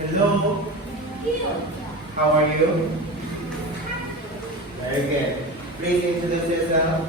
Hello. How are you? Very good. Please introduce yourself.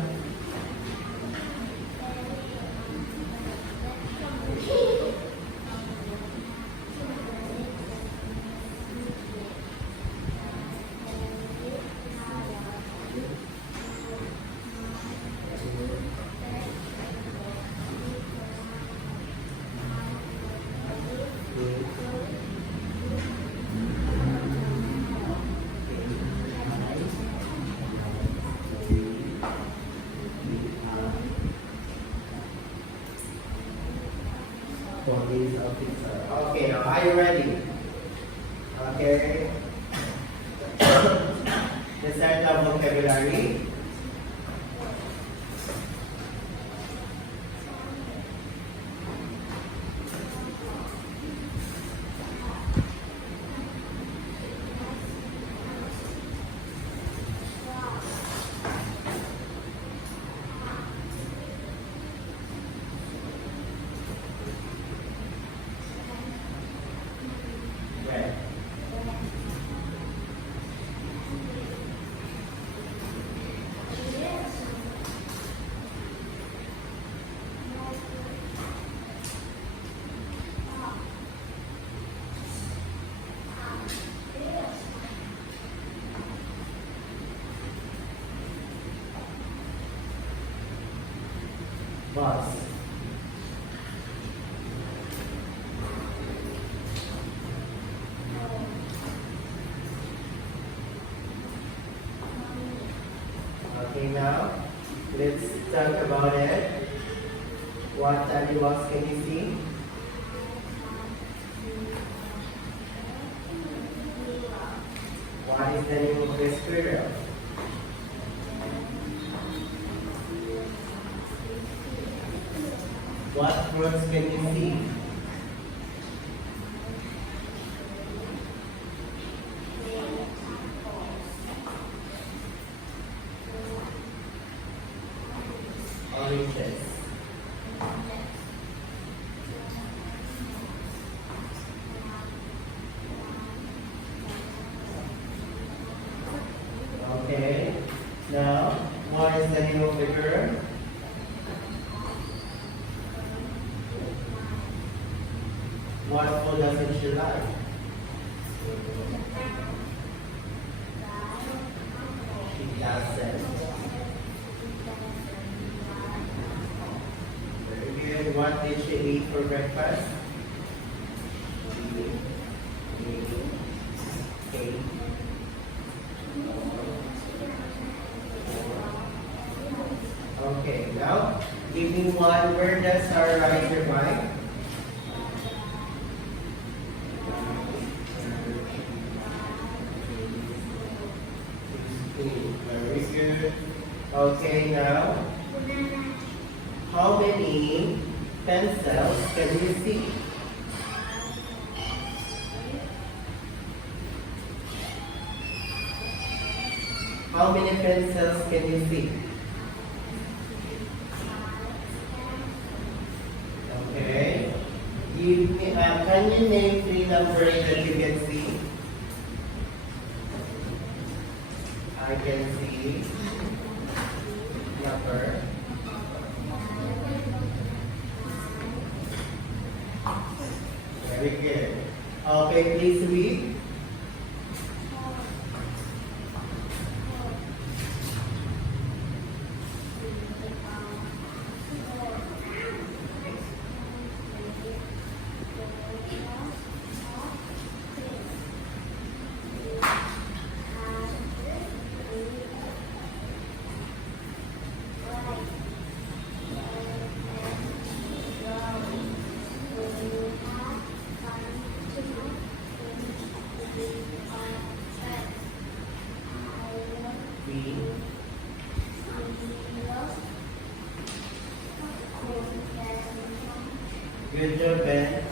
Police officer. Okay, now are you ready? Okay. Let's start the vocabulary. Right. Bus. Okay, now let's talk about it. What animals can you see? What is the name of the squirrel? What fruits can you see? Oranges. Okay. Now, what is the name of the girl? What food doesn't she like? She doesn't. Very good. What did she eat for breakfast? Cake. Okay, now give me one. Where does our rider bike? Very good. Okay, now how many pencils can you see? How many pencils can you see? Okay. Can you name 3 numbers that you can see? I can see number. Very good. Okay, please read. Good job, Ben.